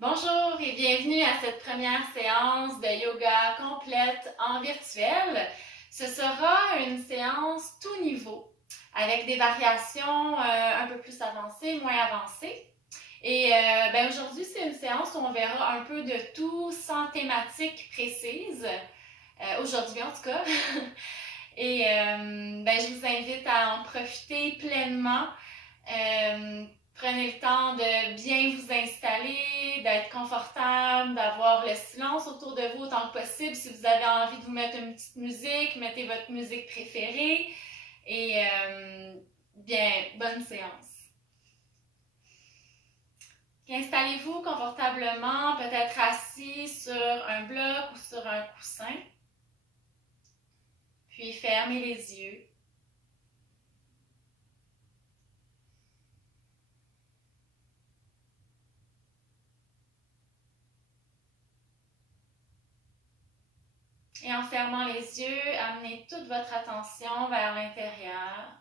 Bonjour et bienvenue à cette première séance de yoga complète en virtuel. Ce sera une séance tout niveau avec des variations un peu plus avancées, moins avancées. Et aujourd'hui, c'est une séance où on verra un peu de tout sans thématique précise, aujourd'hui en tout cas. Et je vous invite à en profiter pleinement. Prenez le temps de bien vous installer, d'être confortable, d'avoir le silence autour de vous autant que possible. Si vous avez envie de vous mettre une petite musique, mettez votre musique préférée. Et bonne séance. Installez-vous confortablement, peut-être assis sur un bloc ou sur un coussin. Puis fermez les yeux. Et en fermant les yeux, amenez toute votre attention vers l'intérieur.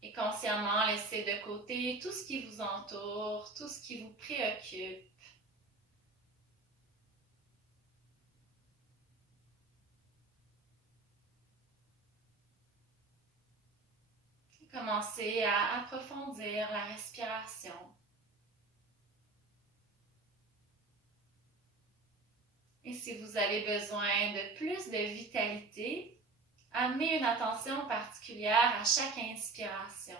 Et consciemment, laissez de côté tout ce qui vous entoure, tout ce qui vous préoccupe. Commencez à approfondir la respiration. Et si vous avez besoin de plus de vitalité, amenez une attention particulière à chaque inspiration.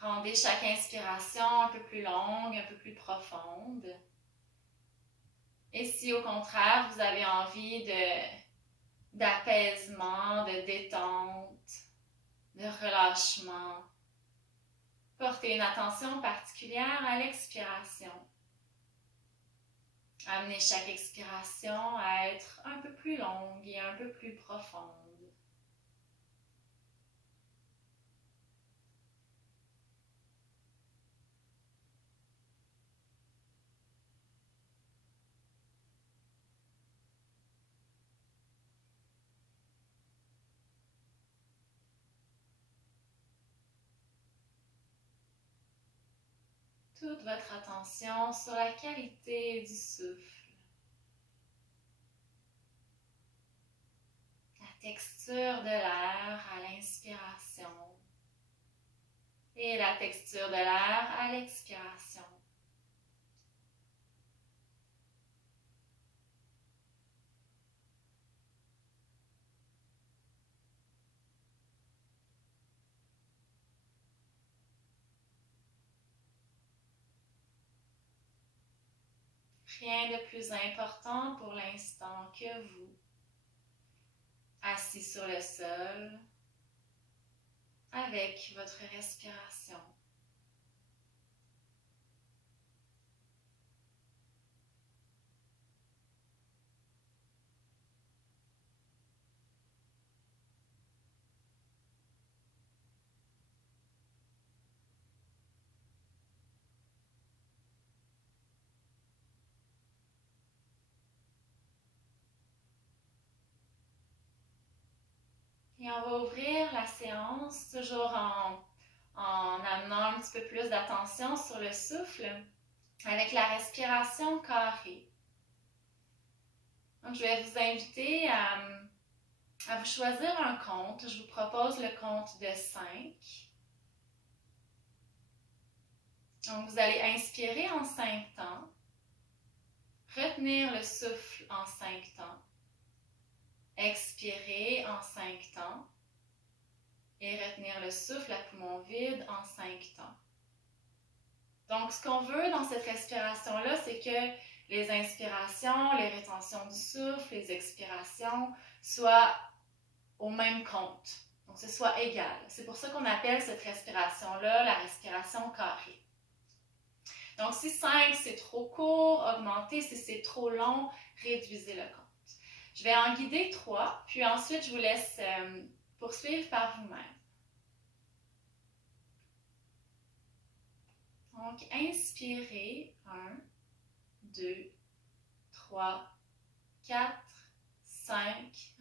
Rendez chaque inspiration un peu plus longue, un peu plus profonde. Et si au contraire, vous avez envie d'apaisement, de détente, de relâchement, portez une attention particulière à l'expiration. Amenez chaque expiration à être un peu plus longue et un peu plus profonde. Toute votre attention sur la qualité du souffle, la texture de l'air à l'inspiration et la texture de l'air à l'expiration. Rien de plus important pour l'instant que vous, assis sur le sol, avec votre respiration. Et on va ouvrir la séance toujours en amenant un petit peu plus d'attention sur le souffle avec la respiration carrée. Donc, je vais vous inviter à vous choisir un compte. Je vous propose le compte de 5. Donc, vous allez inspirer en 5 temps, retenir le souffle en 5 temps, expirer en 5 temps et retenir le souffle à poumon vide en 5 temps. Donc, ce qu'on veut dans cette respiration-là, c'est que les inspirations, les rétentions du souffle, les expirations soient au même compte. Donc, ce soit égal. C'est pour ça qu'on appelle cette respiration-là la respiration carrée. Donc, si 5 c'est trop court, augmentez. Si c'est trop long, réduisez le compte. Je vais en guider 3, puis ensuite je vous laisse poursuivre par vous-même. Donc, inspirez. 1, 2, 3, 4, 5.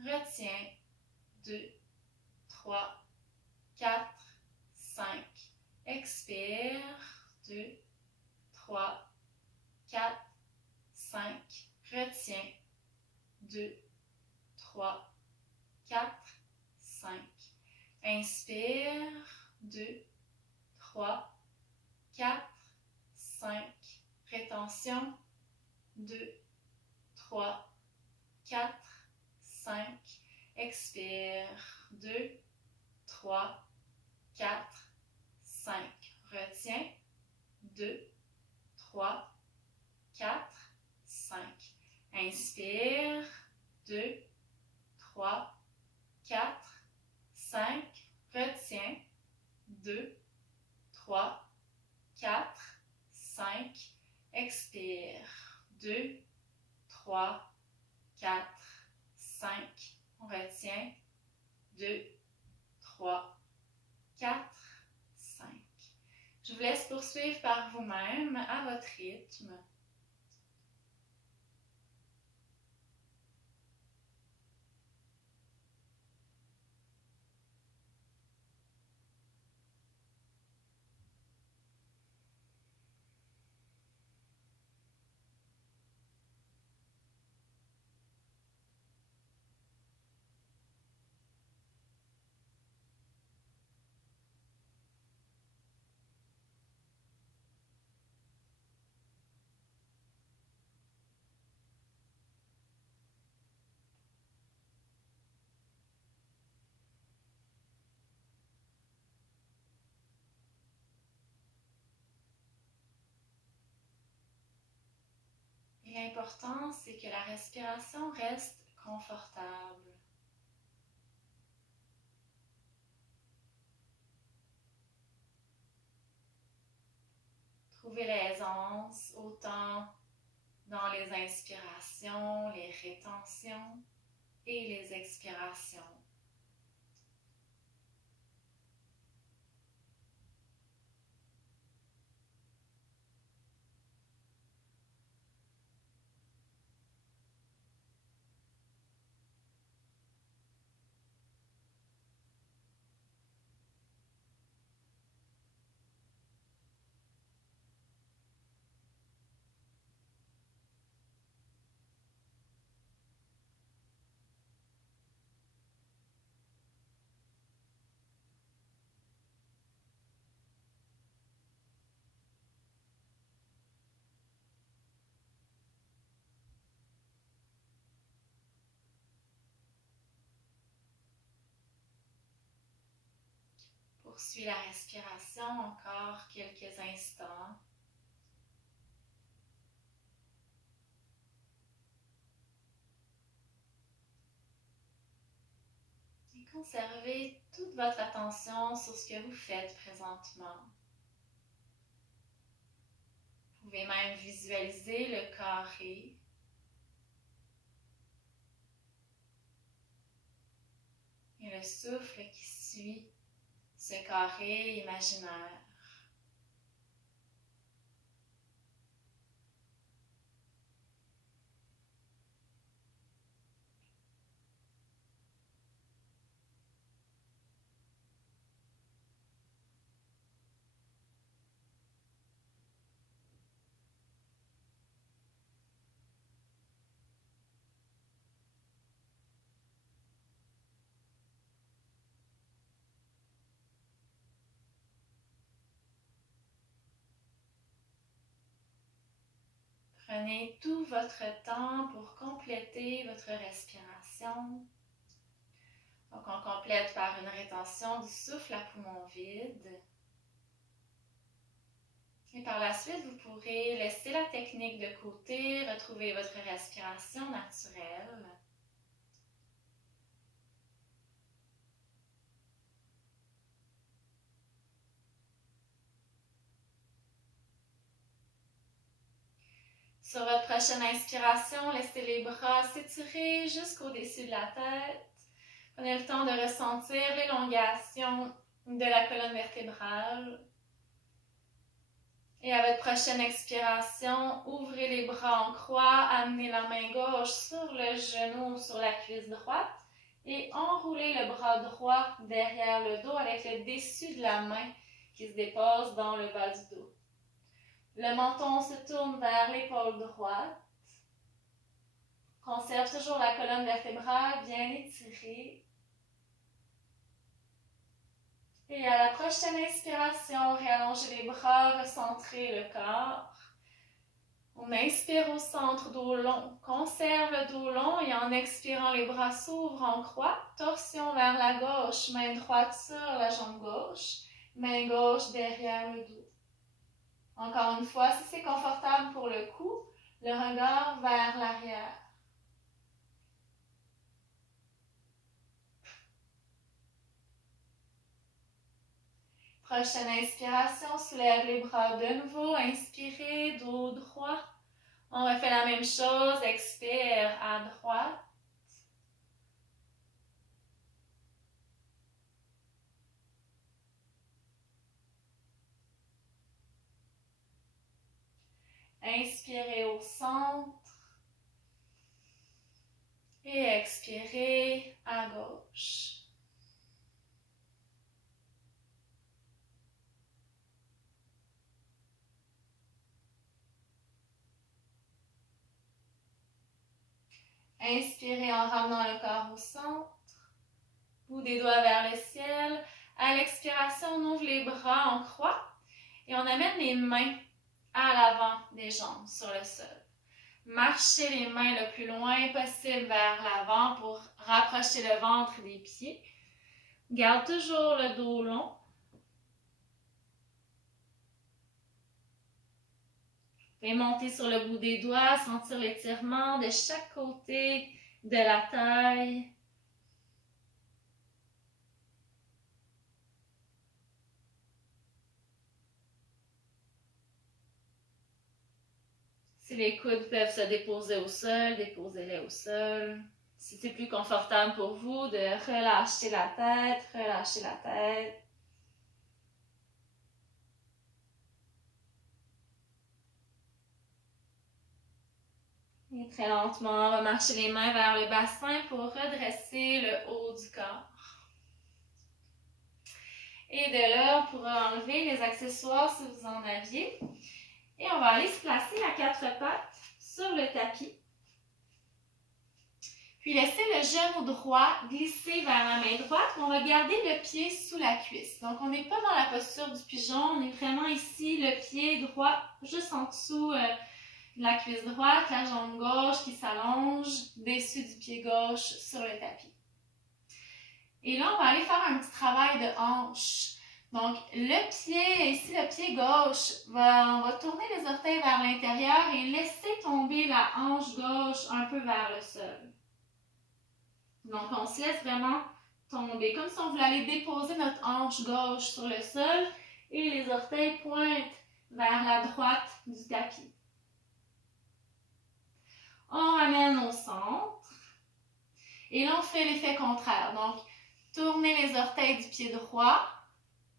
Retiens. 2, 3, 4, 5. Expire. Inspire, 2, 3, 4, 5. Rétention, 2, 3, 4, 5. Expire, 2, 3, 4, 5. Retiens, 2, 3, 4, 5. Inspire, 2, 3, 4, 5. Retiens, 2, 3, 4, 5. Expire, 2, 3, 4, 5. On retient, 2, 3, 4, 5. Je vous laisse poursuivre par vous-même à votre rythme. Et l'important, c'est que la respiration reste confortable. Trouvez l'aisance autant dans les inspirations, les rétentions et les expirations. Poursuis la respiration encore quelques instants. Et conservez toute votre attention sur ce que vous faites présentement. Vous pouvez même visualiser le carré. Et le souffle qui suit ce carré imaginaire. Prenez tout votre temps pour compléter votre respiration. Donc, on complète par une rétention du souffle à poumon vide. Et par la suite, vous pourrez laisser la technique de côté, retrouver votre respiration naturelle. Sur votre prochaine inspiration, laissez les bras s'étirer jusqu'au-dessus de la tête. Prenez le temps de ressentir l'élongation de la colonne vertébrale. Et à votre prochaine expiration, ouvrez les bras en croix, amenez la main gauche sur le genou ou sur la cuisse droite et enroulez le bras droit derrière le dos avec le dessus de la main qui se dépose dans le bas du dos. Le menton se tourne vers l'épaule droite. Conserve toujours la colonne vertébrale bien étirée. prochaine inspiration, réallongez les bras, recentrez le corps. On inspire au centre, dos long. Conserve le dos long et en expirant, les bras s'ouvrent en croix. Torsion vers la gauche, main droite sur la jambe gauche, main gauche derrière le dos. Encore une fois, si c'est confortable pour le cou, le regard vers l'arrière. Prochaine inspiration, soulève les bras de nouveau. Inspirez, dos droit. On refait la même chose, expire à droite. Inspirez au centre. Et expirez à gauche. Inspirez en ramenant le corps au centre. Bout des doigts vers le ciel. À l'expiration, on ouvre les bras en croix et on amène les mains à l'avant des jambes sur le sol. Marchez les mains le plus loin possible vers l'avant pour rapprocher le ventre des pieds. Garde toujours le dos long. Et monter sur le bout des doigts, sentir l'étirement de chaque côté de la taille. Si les coudes peuvent se déposer au sol, déposez-les au sol. Si c'est plus confortable pour vous de relâcher la tête, relâchez la tête. Et très lentement, remarchez les mains vers le bassin pour redresser le haut du corps. Et de là, on pourra enlever les accessoires si vous en aviez. Et on va aller se placer à quatre pattes sur le tapis. Puis laissez le genou droit glisser vers la main droite. On va garder le pied sous la cuisse. Donc, on n'est pas dans la posture du pigeon. On est vraiment ici, le pied droit juste en dessous de la cuisse droite, la jambe gauche qui s'allonge, dessus du pied gauche sur le tapis. Et là, on va aller faire un petit travail de hanche. Donc, le pied, ici le pied gauche, on va tourner les orteils vers l'intérieur et laisser tomber la hanche gauche un peu vers le sol. Donc, on se laisse vraiment tomber, comme si on voulait aller déposer notre hanche gauche sur le sol et les orteils pointent vers la droite du tapis. On ramène au centre et là, on fait l'effet contraire. Donc, tournez les orteils du pied droit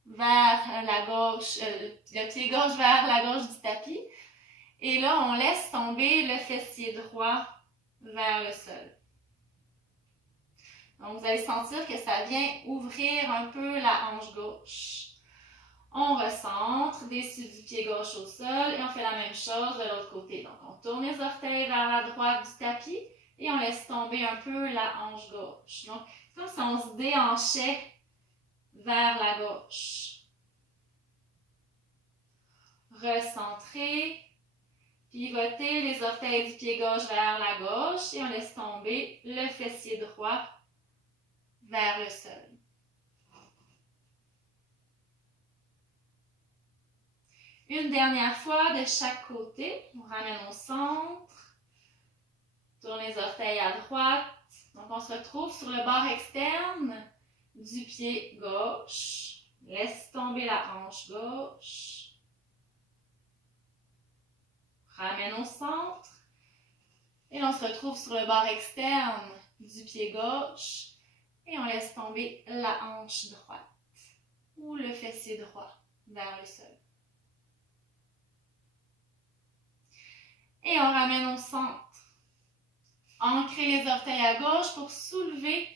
vers la gauche, le pied gauche vers la gauche du tapis. Et là, on laisse tomber le fessier droit vers le sol. Donc, vous allez sentir que ça vient ouvrir un peu la hanche gauche. On recentre, dessus du pied gauche au sol et on fait la même chose de l'autre côté. Donc, on tourne les orteils vers la droite du tapis et on laisse tomber un peu la hanche gauche. Donc, c'est comme si on se déhanchait vers la gauche. Recentrez, pivotez les orteils du pied gauche vers la gauche et on laisse tomber le fessier droit vers le sol. Une dernière fois de chaque côté, on ramène au centre, tourne les orteils à droite. Donc, on se retrouve sur le bord externe du pied gauche. Laisse tomber la hanche gauche. Ramène au centre. Et on se retrouve sur le bord externe du pied gauche. Et on laisse tomber la hanche droite ou le fessier droit vers le sol. Et on ramène au centre. Ancrez les orteils à gauche pour soulever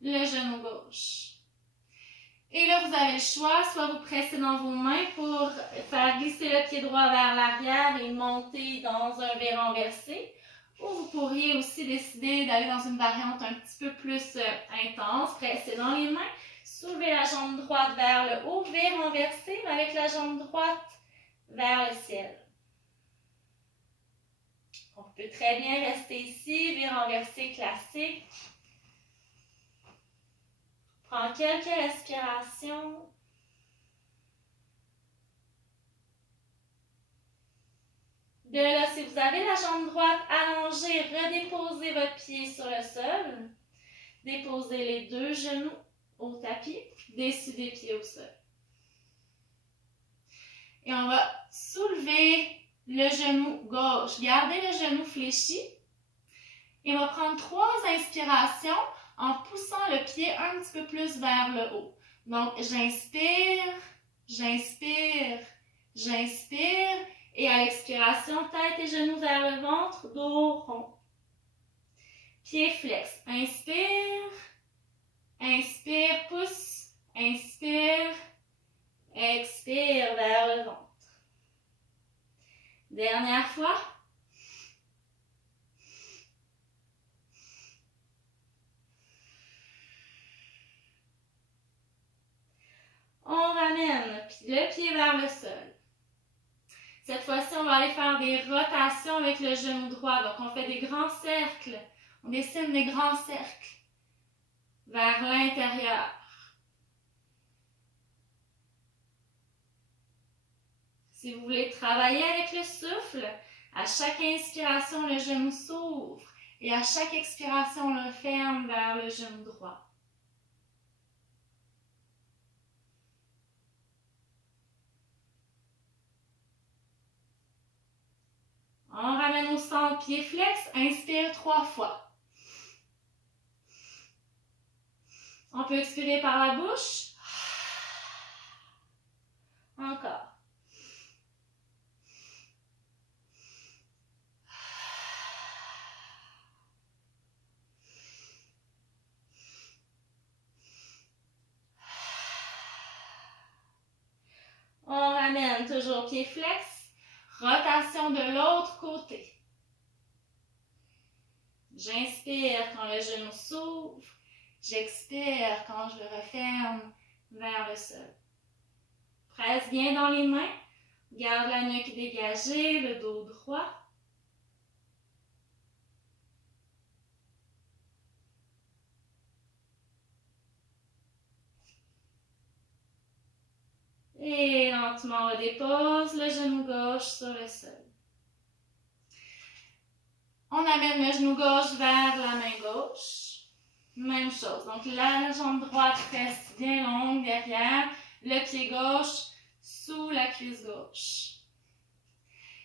le genou gauche. Et là, vous avez le choix, soit vous pressez dans vos mains pour faire glisser le pied droit vers l'arrière et monter dans un V renversé, ou vous pourriez aussi décider d'aller dans une variante un petit peu plus intense. Pressez dans les mains, soulevez la jambe droite vers le haut, V renversé, mais avec la jambe droite vers le ciel. On peut très bien rester ici, V renversé classique. Prends quelques respirations. De là, si vous avez la jambe droite allongée, redéposez votre pied sur le sol. Déposez les deux genoux au tapis, dessus des pieds au sol. Et on va soulever le genou gauche. Gardez le genou fléchi. Et on va prendre 3 inspirations en poussant le pied un petit peu plus vers le haut. Donc, j'inspire, j'inspire, j'inspire. Et à l'expiration, tête et genoux vers le ventre, dos rond. Pied flex. Inspire, inspire, pousse, inspire, expire vers le ventre. Dernière fois. On ramène le pied vers le sol. Cette fois-ci, on va aller faire des rotations avec le genou droit. Donc, on fait des grands cercles. On dessine des grands cercles vers l'intérieur. Si vous voulez travailler avec le souffle, à chaque inspiration, le genou s'ouvre et à chaque expiration, on le ferme vers le genou droit. On ramène au centre, pied flex, inspire 3 fois. On peut expirer par la bouche. Encore. On ramène toujours pied flex. Rotation de l'autre côté. J'inspire quand le genou s'ouvre. J'expire quand je le referme vers le sol. Presse bien dans les mains. Garde la nuque dégagée, le dos droit. Et lentement, on dépose le genou gauche sur le sol. On amène le genou gauche vers la main gauche. Même chose. Donc, la jambe droite reste bien longue derrière. Le pied gauche sous la cuisse gauche.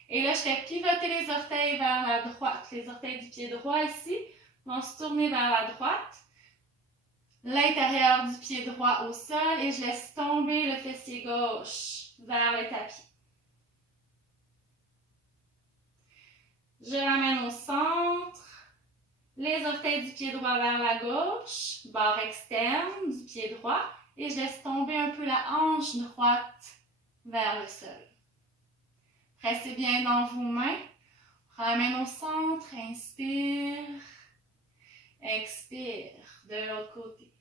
Et là, je fais pivoter les orteils vers la droite. Les orteils du pied droit ici vont se tourner vers la droite. L'intérieur du pied droit au sol et je laisse tomber le fessier gauche vers le tapis. Je ramène au centre, les orteils du pied droit vers la gauche, barre externe du pied droit et je laisse tomber un peu la hanche droite vers le sol. Pressez bien dans vos mains, ramène au centre, inspire, expire de l'autre côté.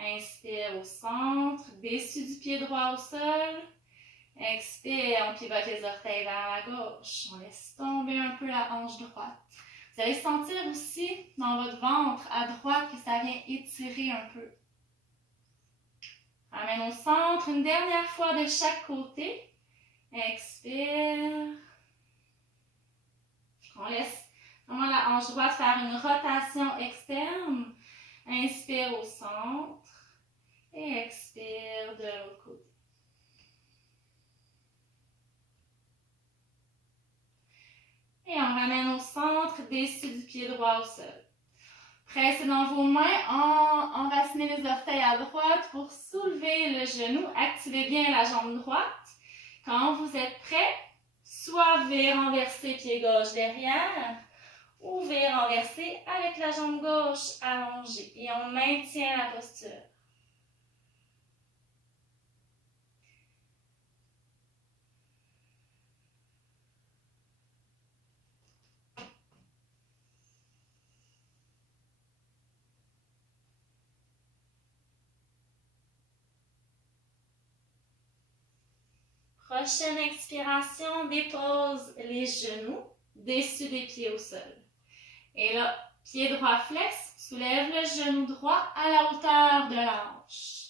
Inspire au centre, dessus du pied droit au sol. Expire, on pivote les orteils vers la gauche. On laisse tomber un peu la hanche droite. Vous allez sentir aussi dans votre ventre à droite que ça vient étirer un peu. Ramène au centre, une dernière fois de chaque côté. Expire. On laisse vraiment la hanche droite faire une rotation externe. Inspire au centre et expire de l'autre côté. Et on ramène au centre, dessus du pied droit au sol. Pressez dans vos mains, enracinez les orteils à droite pour soulever le genou. Activez bien la jambe droite. Quand vous êtes prêt, soit V renversé, pied gauche derrière, ou V renversé avec la jambe gauche allongée. Et on maintient la posture. Prochaine expiration, dépose les genoux dessus des pieds au sol. Et là, pied droit flex, soulève le genou droit à la hauteur de la hanche.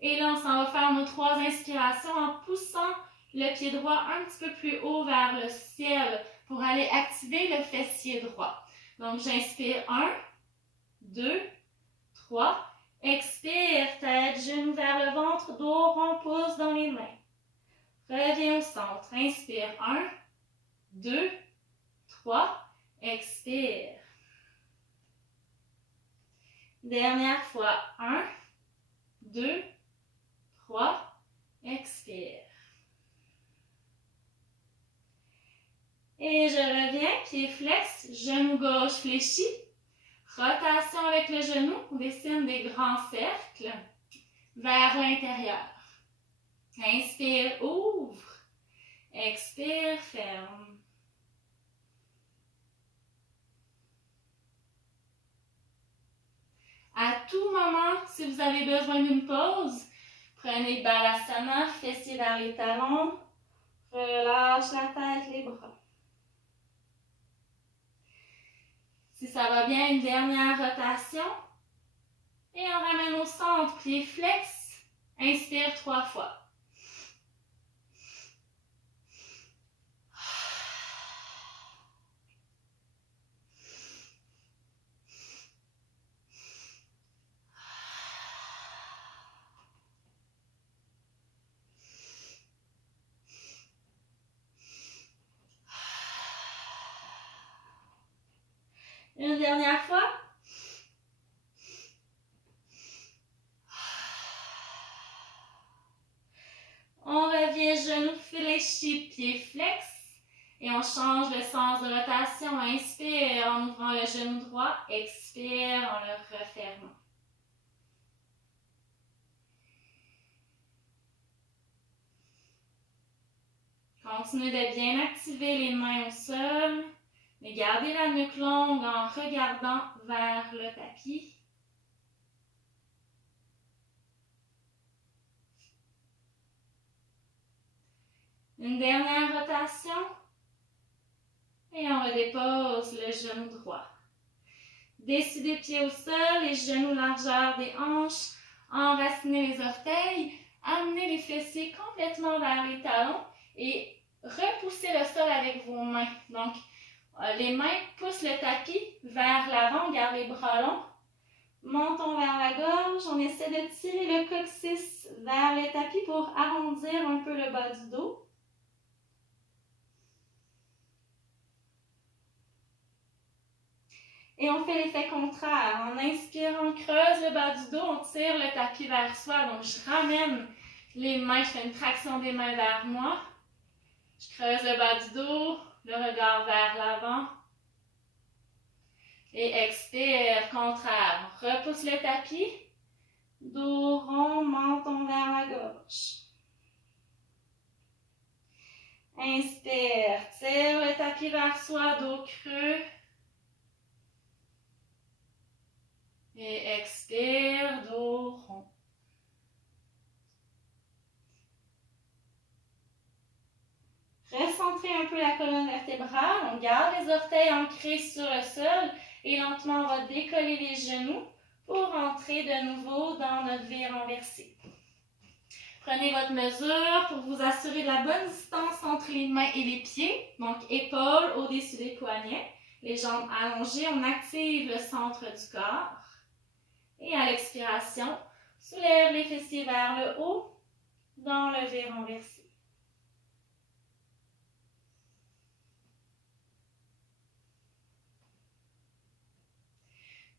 Et là, on s'en va faire nos 3 inspirations en poussant le pied droit un petit peu plus haut vers le ciel pour aller activer le fessier droit. Donc, j'inspire 1, 2, 3. Expire, tête, genou vers le ventre, dos rond, pouce dans les mains. Reviens au centre. Inspire. 1, 2, 3. Expire. Dernière fois. 1, 2, 3. Expire. Et je reviens, pied flex, genou gauche fléchi. Rotation avec le genou, on dessine des grands cercles vers l'intérieur. Inspire, ouvre. Expire, ferme. À tout moment, si vous avez besoin d'une pause, prenez Balasana, fessiers vers les talons, relâche la tête, les bras. Si ça va bien, une dernière rotation. Et on ramène au centre, pied flex. Inspire 3 fois. Une dernière fois. On revient genou fléchi, pied flex. Et on change le sens de rotation. Inspire en ouvrant le genou droit. Expire en le refermant. Continuez de bien activer les mains au sol. Mais gardez la nuque longue en regardant vers le tapis. Une dernière rotation. Et on redépose le genou droit. Dessus des pieds au sol, les genoux largeur des hanches. Enracinez les orteils. Amenez les fessiers complètement vers les talons. Et repoussez le sol avec vos mains. Donc, les mains poussent le tapis vers l'avant. On garde les bras longs. Montons vers la gorge. On essaie de tirer le coccyx vers le tapis pour arrondir un peu le bas du dos. Et on fait l'effet contraire. En inspirant, on creuse le bas du dos, on tire le tapis vers soi. Donc, je ramène les mains, je fais une traction des mains vers moi. Je creuse le bas du dos, le regard vers l'avant. Et expire, contraire. On repousse le tapis. Dos rond, menton vers la gauche. Inspire, tire le tapis vers soi, dos creux. Et expire, dos rond. Recentrez un peu la colonne vertébrale. On garde les orteils ancrés sur le sol. Et lentement, on va décoller les genoux pour entrer de nouveau dans notre V renversé. Prenez votre mesure pour vous assurer de la bonne distance entre les mains et les pieds. Donc, épaules au-dessus des poignets. Les jambes allongées. On active le centre du corps. Et à l'expiration, soulève les fessiers vers le haut dans le V renversé.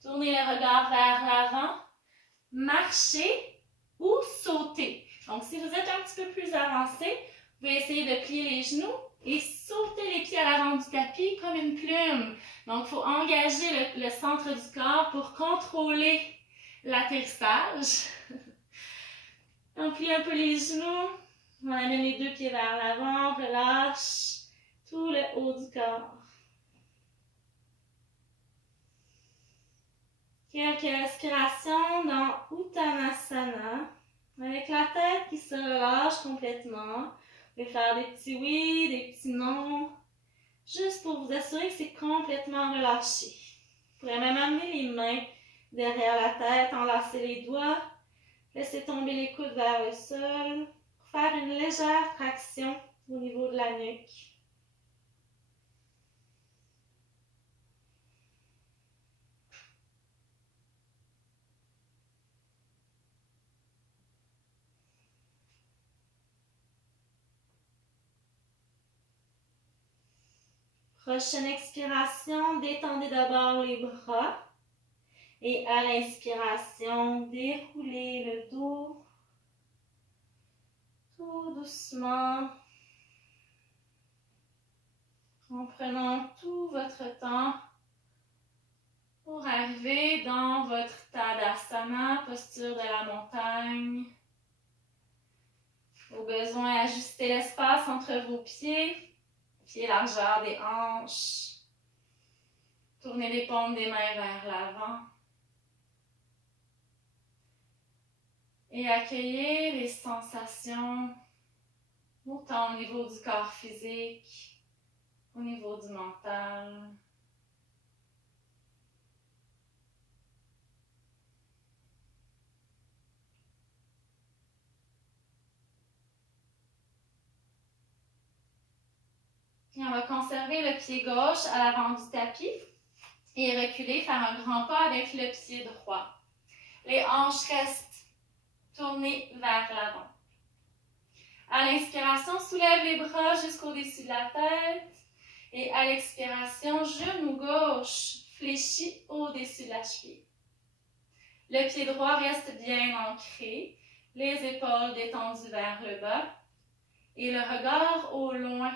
Tournez le regard vers l'avant, marchez ou sautez. Donc, si vous êtes un petit peu plus avancé, vous pouvez essayer de plier les genoux et sauter les pieds à l'avant du tapis comme une plume. Donc, il faut engager le centre du corps pour contrôler l'atterrissage. On plie un peu les genoux, on amène les 2 pieds vers l'avant, relâche tout le haut du corps. Quelques respirations dans Uttanasana, avec la tête qui se relâche complètement. Vous Vous pouvez faire des petits oui, des petits non, juste pour vous assurer que c'est complètement relâché. Vous pourrez même amener les mains derrière la tête, enlacer les doigts, laisser tomber les coudes vers le sol, pour faire une légère traction au niveau de la nuque. Prochaine expiration, détendez d'abord les bras. Et à l'inspiration, déroulez le dos tout doucement en prenant tout votre temps pour arriver dans votre Tadasana, posture de la montagne. Au besoin, ajustez l'espace entre vos pieds. Pieds largeur des hanches. Tournez les paumes des mains vers l'avant. Et accueillez les sensations autant au niveau du corps physique, au niveau du mental. Et on va conserver le pied gauche à l'avant du tapis et reculer, faire un grand pas avec le pied droit. Les hanches restent tournées vers l'avant. À l'inspiration, soulève les bras jusqu'au-dessus de la tête. Et à l'expiration, genou gauche fléchi au-dessus de la cheville. Le pied droit reste bien ancré, les épaules détendues vers le bas et le regard au loin.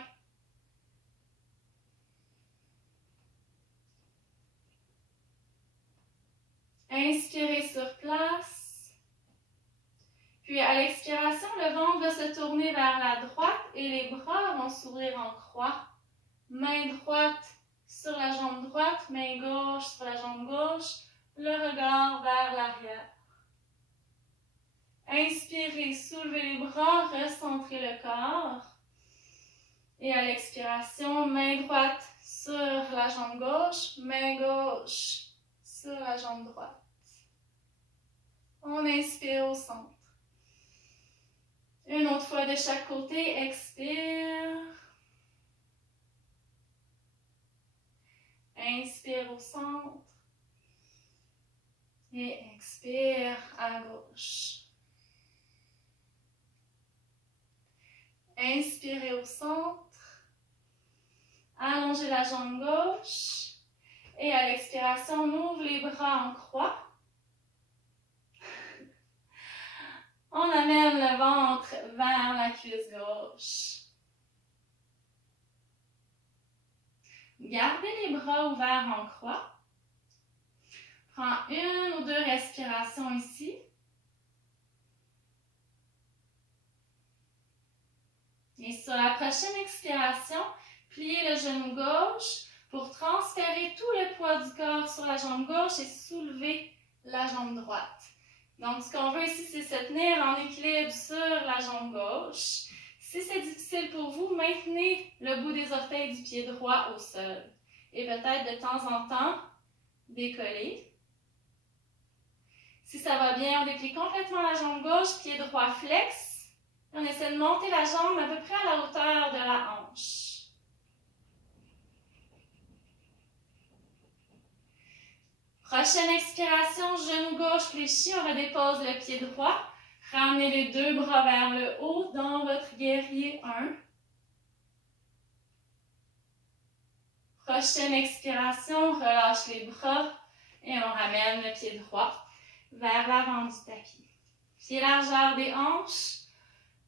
Inspirez sur place. Puis à l'expiration, le ventre va se tourner vers la droite et les bras vont s'ouvrir en croix. Main droite sur la jambe droite, main gauche sur la jambe gauche, le regard vers l'arrière. Inspirez, soulevez les bras, recentrez le corps. Et à l'expiration, main droite sur la jambe gauche, main gauche sur la jambe droite. On inspire au centre. Une autre fois de chaque côté, expire. Inspire au centre. Et expire à gauche. Inspirez au centre. Allongez la jambe gauche. Et à l'expiration, on ouvre les bras en croix. On amène le ventre vers la cuisse gauche. Gardez les bras ouverts en croix. Prends une ou deux respirations ici. Et sur la prochaine expiration, pliez le genou gauche pour transférer tout le poids du corps sur la jambe gauche et soulever la jambe droite. Donc, ce qu'on veut ici, c'est se tenir en équilibre sur la jambe gauche. Si c'est difficile pour vous, maintenez le bout des orteils du pied droit au sol. Et peut-être de temps en temps, décoller. Si ça va bien, on déplie complètement la jambe gauche, pied droit flex. On essaie de monter la jambe à peu près à la hauteur de la hanche. Prochaine expiration, genou gauche fléchi, on redépose le pied droit. Ramenez les deux bras vers le haut dans votre guerrier 1. Prochaine expiration, relâche les bras et on ramène le pied droit vers l'avant du tapis. Pied largeur des hanches,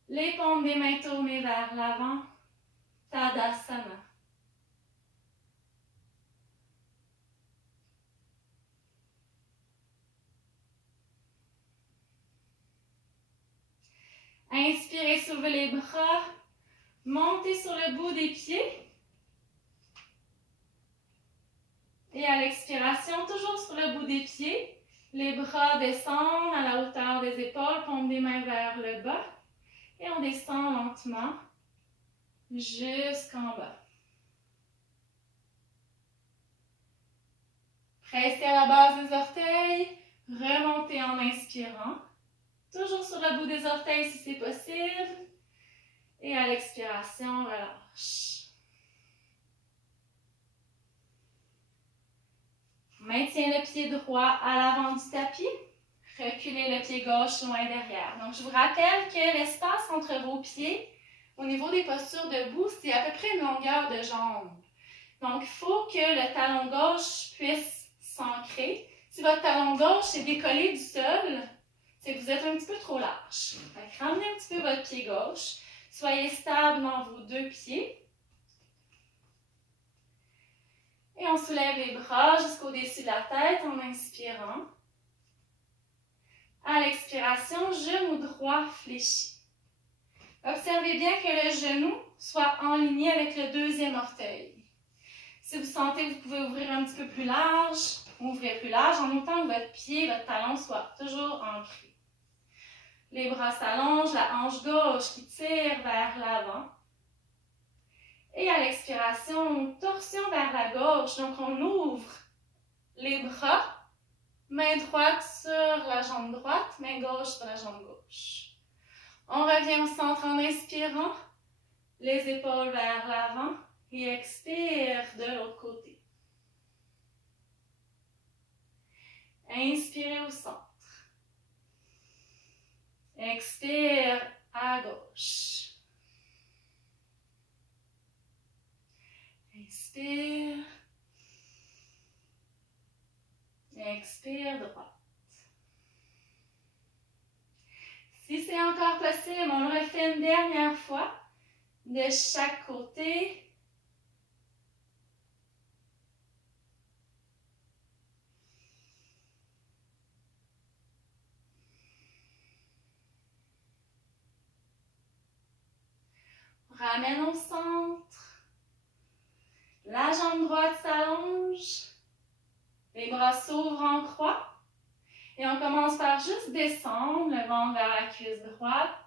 les paumes des mains tournées vers l'avant. Tadasana. Inspirez, soulevez les bras, montez sur le bout des pieds. Et à l'expiration, toujours sur le bout des pieds, les bras descendent à la hauteur des épaules, paumes des mains vers le bas. Et on descend lentement jusqu'en bas. Pressez à la base des orteils, remontez en inspirant. Toujours sur le bout des orteils si c'est possible. Et à l'expiration, relâche. Maintiens le pied droit à l'avant du tapis. Reculez le pied gauche loin derrière. Donc, je vous rappelle que l'espace entre vos pieds, au niveau des postures debout, c'est à peu près une longueur de jambe. Donc, il faut que le talon gauche puisse s'ancrer. Si votre talon gauche est décollé du sol, c'est que vous êtes un petit peu trop large. Ramenez un petit peu votre pied gauche. Soyez stable dans vos deux pieds. Et on soulève les bras jusqu'au-dessus de la tête en inspirant. À l'expiration, genou droit fléchi. Observez bien que le genou soit en ligne avec le deuxième orteil. Si vous sentez que vous pouvez ouvrir un petit peu plus large, ouvrez plus large en autant que votre pied, votre talon soit toujours ancré. Les bras s'allongent, la hanche gauche qui tire vers l'avant. Et à l'expiration, torsion vers la gauche. Donc, on ouvre les bras, main droite sur la jambe droite, main gauche sur la jambe gauche. On revient au centre en inspirant, les épaules vers l'avant et expire de l'autre côté. Inspirez au centre. Expire à gauche. Inspire. Expire droite. Si c'est encore possible, on le refait une dernière fois de chaque côté. Ramène au centre. La jambe droite s'allonge. Les bras s'ouvrent en croix. Et on commence par juste descendre le ventre vers la cuisse droite.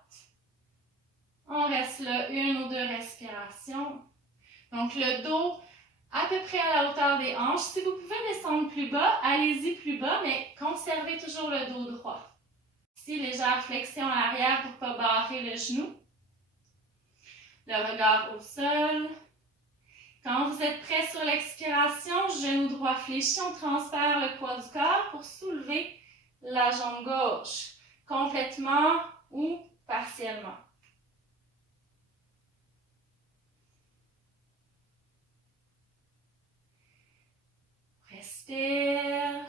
On reste là une ou deux respirations. Donc le dos à peu près à la hauteur des hanches. Si vous pouvez descendre plus bas, allez-y plus bas, mais conservez toujours le dos droit. Ici, légère flexion à l'arrière pour ne pas barrer le genou. Le regard au sol. Quand vous êtes prêt sur l'expiration, genou droit fléchi, on transfère le poids du corps pour soulever la jambe gauche, complètement ou partiellement. Respire.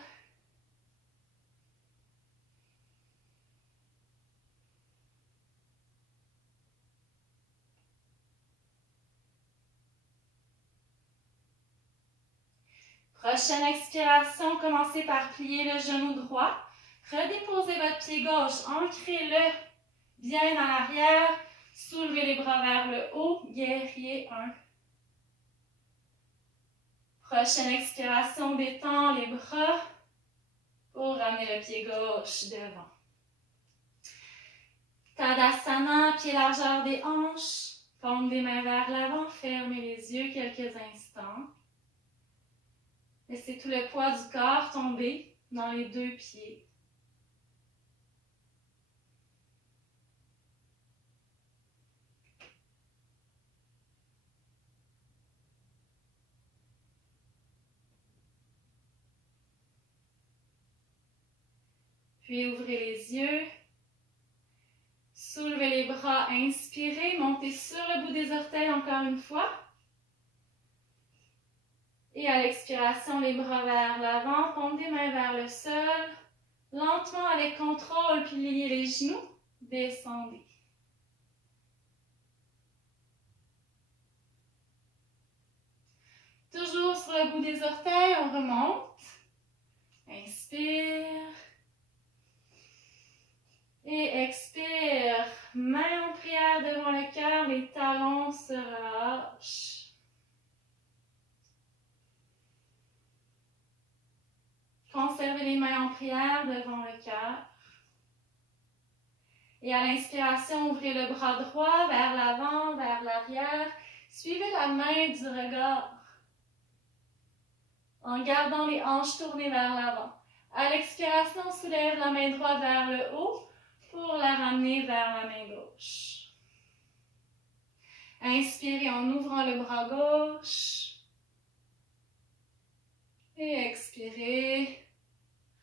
Prochaine expiration, commencez par plier le genou droit. Redéposez votre pied gauche, ancrez-le bien en arrière. Soulevez les bras vers le haut, guerrier 1. Prochaine expiration, détend les bras pour ramener le pied gauche devant. Tadasana, pied largeur des hanches, paume des mains vers l'avant, fermez les yeux quelques instants. Laissez tout le poids du corps tomber dans les deux pieds. Puis ouvrez les yeux. Soulevez les bras, inspirez, montez sur le bout des orteils encore une fois. Et à l'expiration, les bras vers l'avant, paume des mains vers le sol. Lentement, avec contrôle, pliez les genoux, descendez. Toujours sur le bout des orteils, on remonte. Inspire. Et expire. Main en prière devant le cœur, les talons se relâchent. Conservez les mains en prière devant le cœur. Et à l'inspiration, ouvrez le bras droit vers l'avant, vers l'arrière. Suivez la main du regard en gardant les hanches tournées vers l'avant. À l'expiration, soulève la main droite vers le haut pour la ramener vers la main gauche. Inspirez en ouvrant le bras gauche. Et expirez.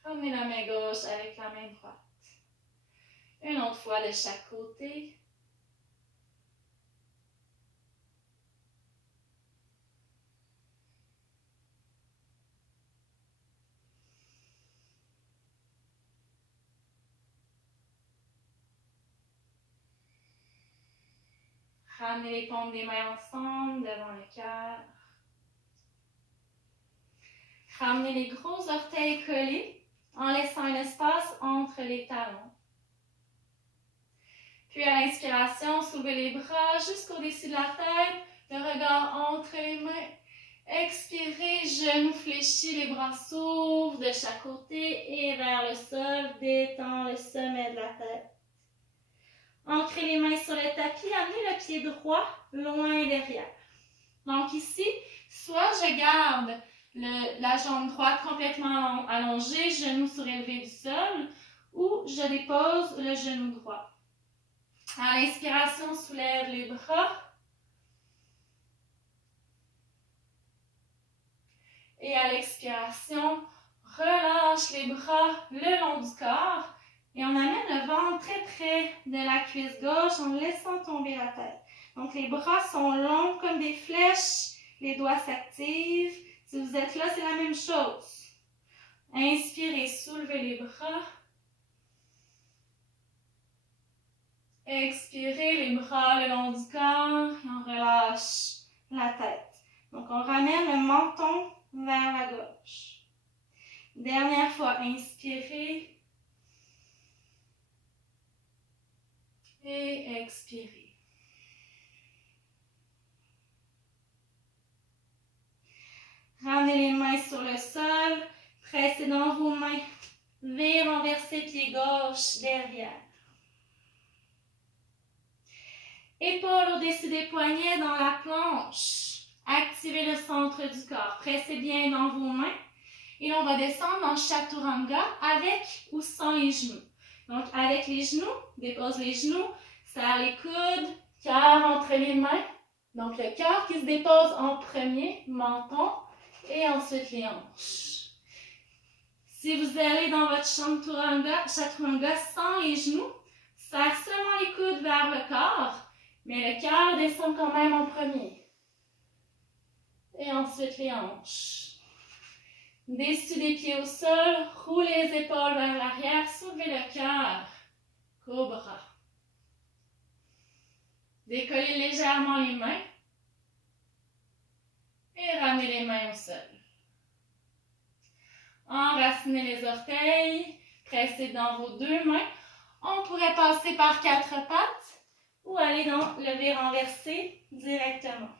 Ramenez la main gauche avec la main droite. Une autre fois de chaque côté. Ramenez les paumes des mains ensemble devant le cœur. Ramenez les gros orteils collés en laissant un espace entre les talons. Puis à l'inspiration, soulevez les bras jusqu'au-dessus de la tête, le regard entre les mains. Expirez, genoux fléchis, les bras s'ouvrent de chaque côté et vers le sol, détend le sommet de la tête. Ancrez les mains sur le tapis, amenez le pied droit loin derrière. Donc ici, soit je garde la jambe droite complètement allongée, genou surélevé du sol, ou je dépose le genou droit. À l'inspiration, soulève les bras. Et à l'expiration, relâche les bras le long du corps. Et on amène le ventre très près de la cuisse gauche en laissant tomber la tête. Donc les bras sont longs comme des flèches, les doigts s'activent. Si vous êtes là, c'est la même chose. Inspirez, soulevez les bras. Expirez les bras le long du corps et on relâche la tête. Donc on ramène le menton vers la gauche. Dernière fois, inspirez. Et expirez. Ramenez les mains sur le sol, pressez dans vos mains, V renversé, pied gauche derrière. Épaules au-dessus des poignets dans la planche. Activez le centre du corps, pressez bien dans vos mains. Et on va descendre en Chaturanga avec ou sans les genoux. Donc, avec les genoux, dépose les genoux, serre les coudes, cœur entre les mains. Donc, le cœur qui se dépose en premier, menton, et ensuite les hanches. Si vous allez dans votre Chaturanga sans les genoux, serre seulement les coudes vers le corps, mais le cœur descend quand même en premier. Et ensuite les hanches. Dessus des pieds au sol, roulez les épaules vers l'arrière, soulevez le cœur, cobra. Décollez légèrement les mains et ramenez les mains au sol. Enracinez les orteils, pressez dans vos deux mains. On pourrait passer par quatre pattes ou aller dans le V renversé directement.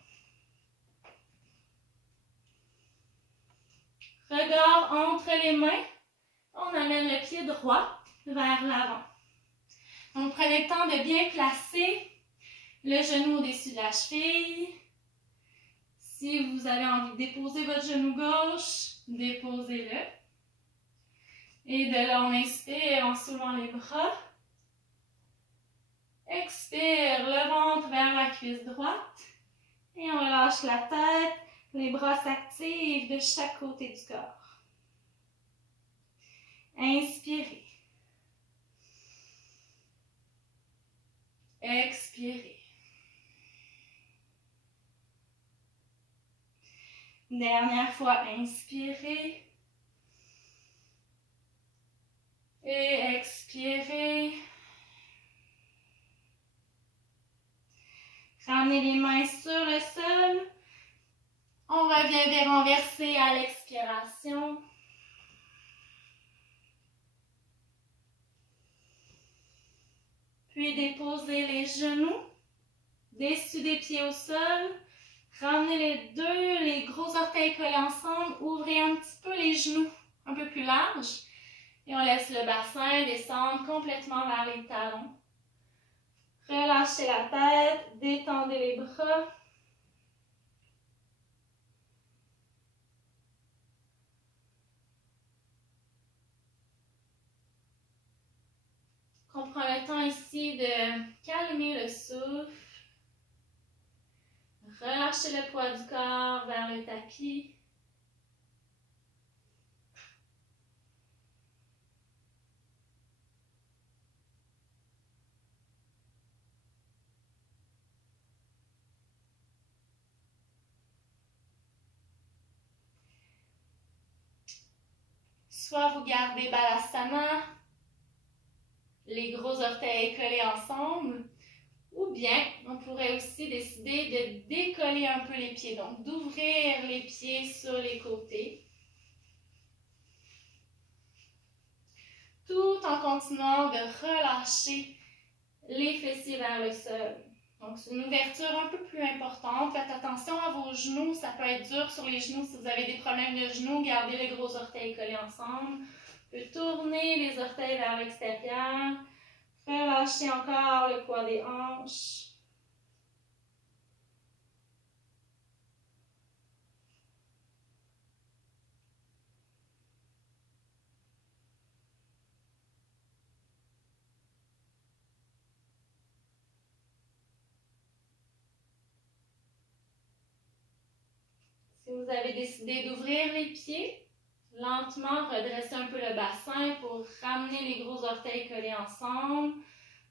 Regard entre les mains, on amène le pied droit vers l'avant. Donc, prenez le temps de bien placer le genou au-dessus de la cheville. Si vous avez envie de déposer votre genou gauche, déposez-le. Et de là, on inspire en soulevant les bras. Expire, le ventre vers la cuisse droite. Et on relâche la tête. Les bras s'activent de chaque côté du corps. Inspirez. Expirez. Dernière fois, inspirez. Et expirez. Ramenez les mains sur le sol. On revient vers renverser à l'expiration. Puis déposez les genoux, dessus des pieds au sol. Ramenez les gros orteils collés ensemble. Ouvrez un petit peu les genoux un peu plus larges. Et on laisse le bassin descendre complètement vers les talons. Relâchez la tête, détendez les bras. On prend le temps ici de calmer le souffle. Relâchez le poids du corps vers le tapis. Soit vous gardez Balasana, les gros orteils collés ensemble, ou bien on pourrait aussi décider de décoller un peu les pieds, donc d'ouvrir les pieds sur les côtés, tout en continuant de relâcher les fessiers vers le sol. Donc c'est une ouverture un peu plus importante. Faites attention à vos genoux, ça peut être dur sur les genoux si vous avez des problèmes de genoux. Gardez les gros orteils collés ensemble. Vous pouvez tourner les orteils vers l'extérieur. Relâchez encore le poids des hanches. Si vous avez décidé d'ouvrir les pieds, lentement redressez un peu le bassin pour ramener les gros orteils collés ensemble.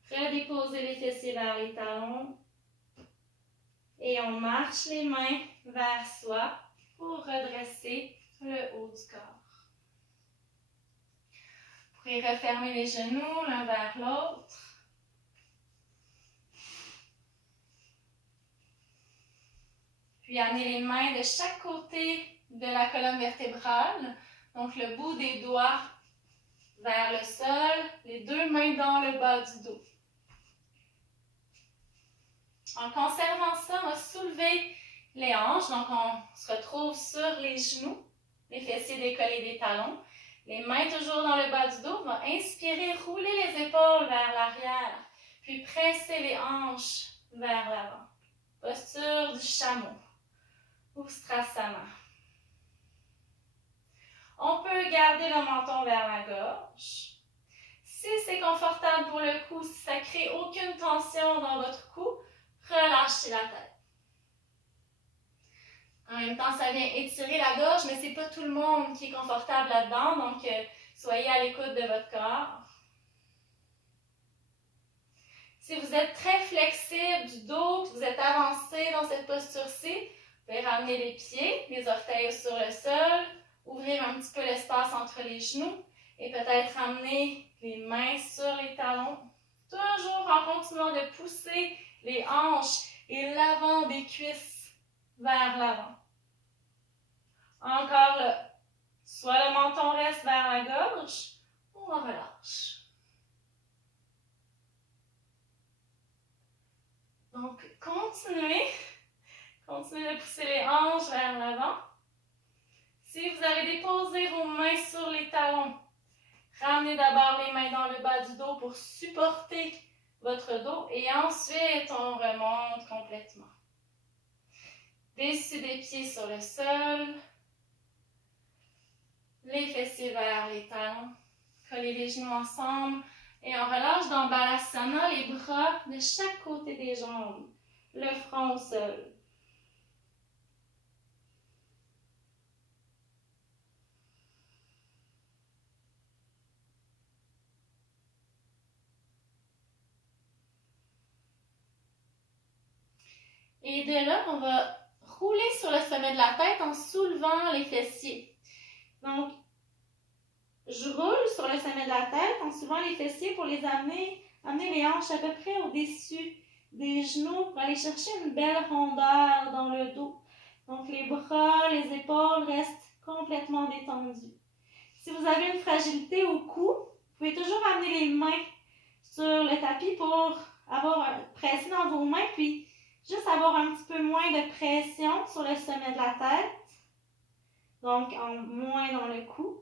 Redéposez les fessiers vers les talons. Et on marche les mains vers soi pour redresser le haut du corps. Vous pouvez refermer les genoux l'un vers l'autre. Puis amener les mains de chaque côté de la colonne vertébrale. Donc le bout des doigts vers le sol, les deux mains dans le bas du dos. En conservant ça, on va soulever les hanches. Donc on se retrouve sur les genoux, les fessiers décollés des talons. Les mains toujours dans le bas du dos. On va inspirer, rouler les épaules vers l'arrière. Puis presser les hanches vers l'avant. Posture du chameau. Ustrasana. On peut garder le menton vers la gorge. Si c'est confortable pour le cou, si ça ne crée aucune tension dans votre cou, relâchez la tête. En même temps, ça vient étirer la gorge, mais ce n'est pas tout le monde qui est confortable là-dedans, donc soyez à l'écoute de votre corps. Si vous êtes très flexible du dos, que vous êtes avancé dans cette posture-ci, vous pouvez ramener les pieds, les orteils sur le sol, ouvrir un petit peu l'espace entre les genoux et peut-être ramener les mains sur les talons, toujours en continuant de pousser les hanches et l'avant des cuisses vers l'avant. Encore là, soit le menton reste vers la gorge ou on relâche. Donc, continuez de pousser les hanches vers l'avant. Si vous avez déposé vos mains sur les talons, ramenez d'abord les mains dans le bas du dos pour supporter votre dos et ensuite on remonte complètement. Dessus des pieds sur le sol, les fessiers vers les talons, collez les genoux ensemble et on relâche dans Balasana les bras de chaque côté des jambes, le front au sol. Et de là, on va rouler sur le sommet de la tête en soulevant les fessiers. Donc, je roule sur le sommet de la tête en soulevant les fessiers pour les amener les hanches à peu près au-dessus des genoux pour aller chercher une belle rondeur dans le dos. Donc, les bras, les épaules restent complètement détendus. Si vous avez une fragilité au cou, vous pouvez toujours amener les mains sur le tapis pour presser dans vos mains, puis juste avoir un petit peu moins de pression sur le sommet de la tête. Donc, moins dans le cou.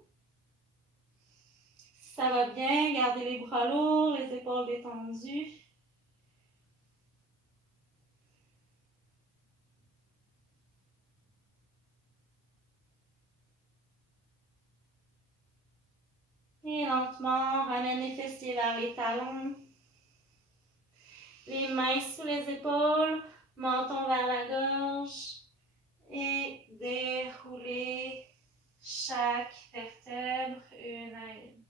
Si ça va bien, gardez les bras lourds, les épaules détendues. lentement, ramène les fessiers vers les talons. Les mains sous les épaules, menton vers la gorge. Et déroulez chaque vertèbre une à une.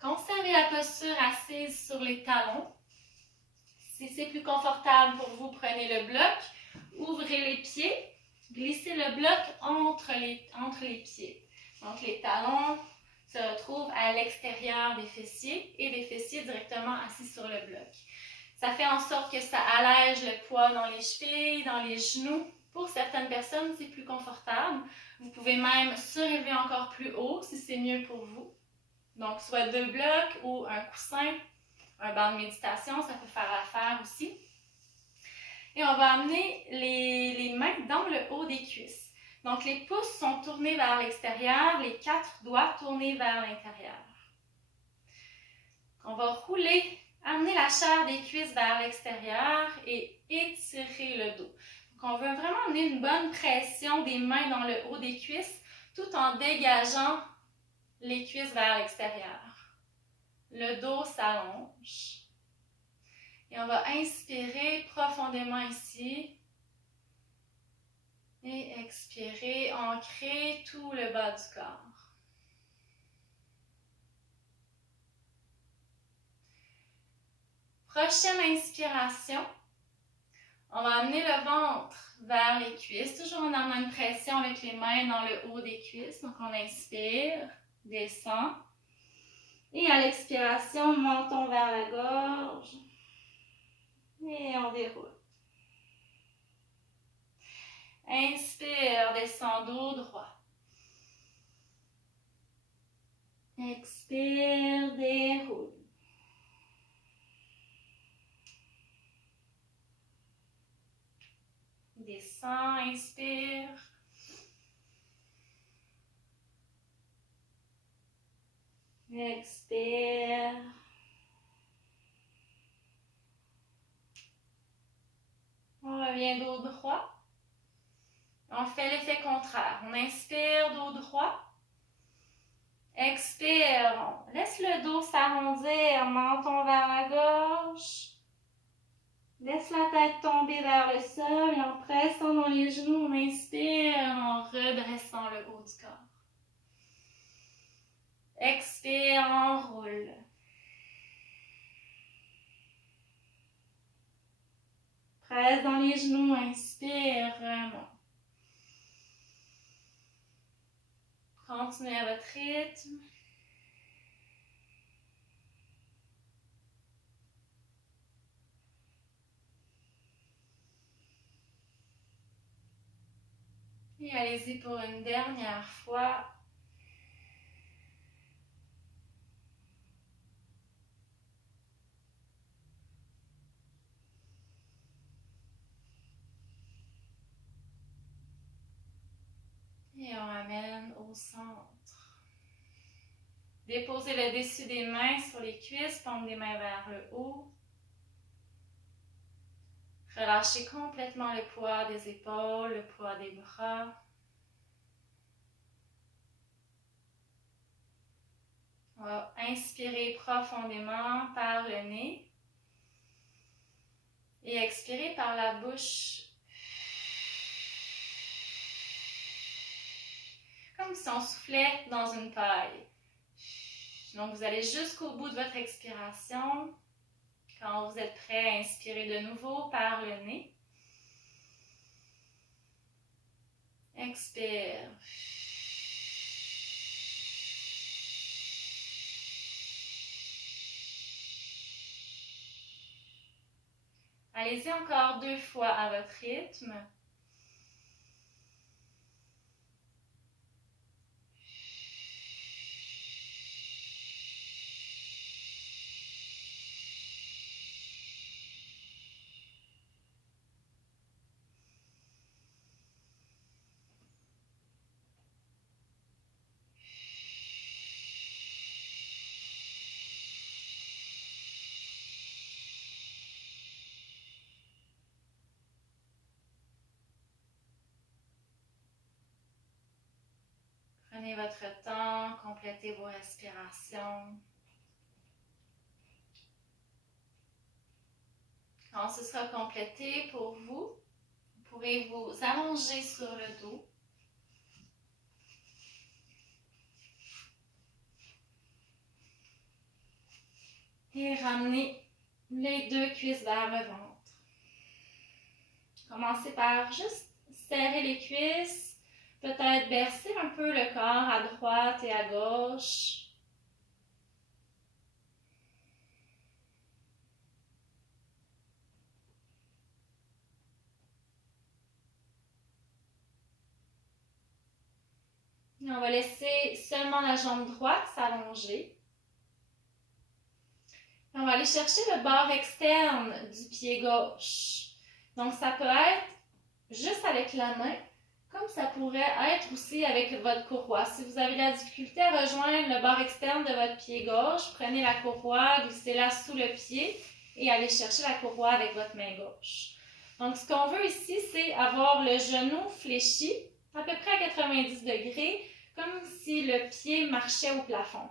Conservez la posture assise sur les talons. Si c'est plus confortable pour vous, prenez le bloc, ouvrez les pieds, glissez le bloc entre les pieds. Donc les talons se retrouvent à l'extérieur des fessiers et les fessiers directement assis sur le bloc. Ça fait en sorte que ça allège le poids dans les chevilles, dans les genoux. Pour certaines personnes, c'est plus confortable. Vous pouvez même surélever encore plus haut si c'est mieux pour vous. Donc, soit 2 blocs ou un coussin, un banc de méditation, ça peut faire l'affaire aussi. Et on va amener les mains dans le haut des cuisses. Donc, les pouces sont tournés vers l'extérieur, les 4 doigts tournés vers l'intérieur. On va rouler, amener la chair des cuisses vers l'extérieur et étirer le dos. Donc, on veut vraiment amener une bonne pression des mains dans le haut des cuisses tout en dégageant les cuisses vers l'extérieur. Le dos s'allonge. Et on va inspirer profondément ici. Et expirer, ancrer tout le bas du corps. Prochaine inspiration. On va amener le ventre vers les cuisses, toujours en amenant une pression avec les mains dans le haut des cuisses. Donc on inspire, descend. Et à l'expiration, menton vers la gorge. Et on déroule. Inspire, descend dos droit. Expire, déroule. Descend, inspire. Expire. On revient dos droit. On fait l'effet contraire. On inspire, dos droit. Expire. On laisse le dos s'arrondir, menton vers la gorge. Laisse la tête tomber vers le sol et en pressant dans les genoux, on inspire en redressant le haut du corps. Expire, enroule. Presse dans les genoux, inspire, remonte. Continuez à votre rythme. Et allez-y pour une dernière fois. Et on ramène au centre. Déposez le dessus des mains sur les cuisses, paume des mains vers le haut. Relâchez complètement le poids des épaules, le poids des bras. On va inspirer profondément par le nez et expirer par la bouche. Comme si on soufflait dans une paille. Donc, vous allez jusqu'au bout de votre expiration. Quand vous êtes prêt, inspirez de nouveau par le nez. Expire. Allez-y encore 2 fois à votre rythme. Prenez votre temps, complétez vos respirations. Quand ce sera complété pour vous, vous pourrez vous allonger sur le dos. Et ramener les deux cuisses vers le ventre. Commencez par juste serrer les cuisses, peut-être bercer un peu le corps à droite et à gauche. Et on va laisser seulement la jambe droite s'allonger. On va aller chercher le bord externe du pied gauche. Donc, ça peut être juste avec la main, comme ça pourrait être aussi avec votre courroie. Si vous avez de la difficulté à rejoindre le bord externe de votre pied gauche, prenez la courroie, glissez-la sous le pied et allez chercher la courroie avec votre main gauche. Donc, ce qu'on veut ici, c'est avoir le genou fléchi à peu près à 90 degrés, comme si le pied marchait au plafond.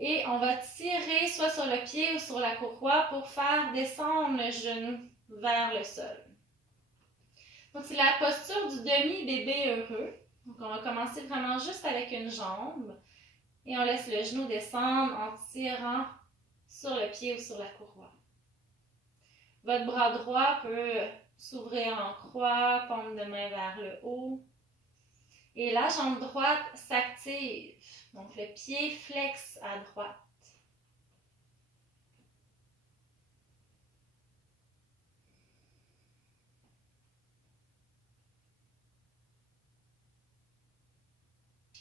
Et on va tirer soit sur le pied ou sur la courroie pour faire descendre le genou vers le sol. Donc, c'est la posture du demi-bébé heureux. Donc, on va commencer vraiment juste avec une jambe. Et on laisse le genou descendre en tirant sur le pied ou sur la courroie. Votre bras droit peut s'ouvrir en croix, paume de main vers le haut. Et la jambe droite s'active. Donc, le pied flexe à droite.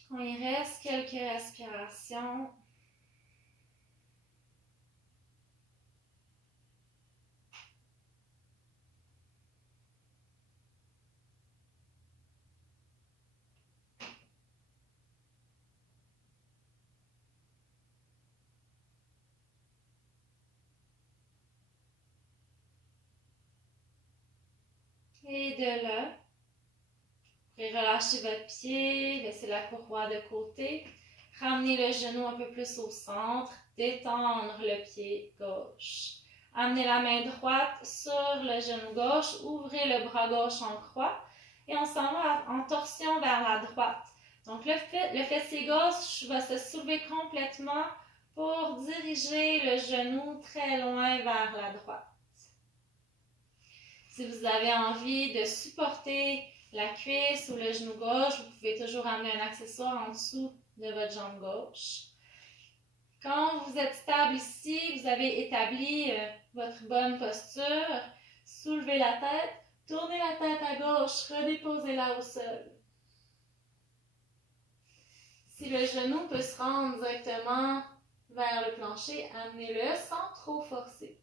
On y reste quelques respirations. Et de là, vous pouvez relâcher votre pied, laisser la courroie de côté, ramener le genou un peu plus au centre, détendre le pied gauche. Amenez la main droite sur le genou gauche, ouvrez le bras gauche en croix et on s'en va en torsion vers la droite. Donc le fessier gauche va se soulever complètement pour diriger le genou très loin vers la droite. Si vous avez envie de supporter la cuisse ou le genou gauche, vous pouvez toujours amener un accessoire en dessous de votre jambe gauche. Quand vous êtes stable ici, vous avez établi votre bonne posture, soulevez la tête, tournez la tête à gauche, redéposez-la au sol. Si le genou peut se rendre directement vers le plancher, amenez-le sans trop forcer.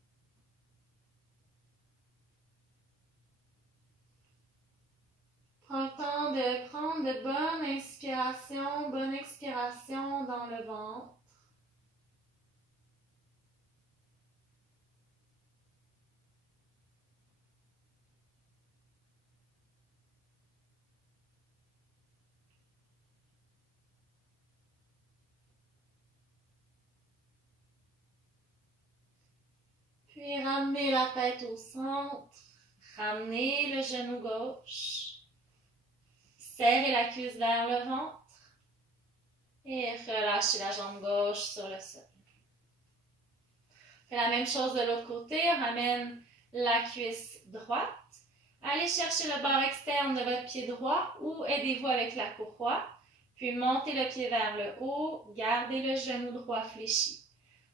Prends le temps de prendre de bonnes inspirations, bonne expiration dans le ventre. Puis ramenez la tête au centre, ramenez le genou gauche. Serrez la cuisse vers le ventre et relâchez la jambe gauche sur le sol. Faites la même chose de l'autre côté, on ramène la cuisse droite. Allez chercher le bord externe de votre pied droit ou aidez-vous avec la courroie. Puis montez le pied vers le haut, gardez le genou droit fléchi.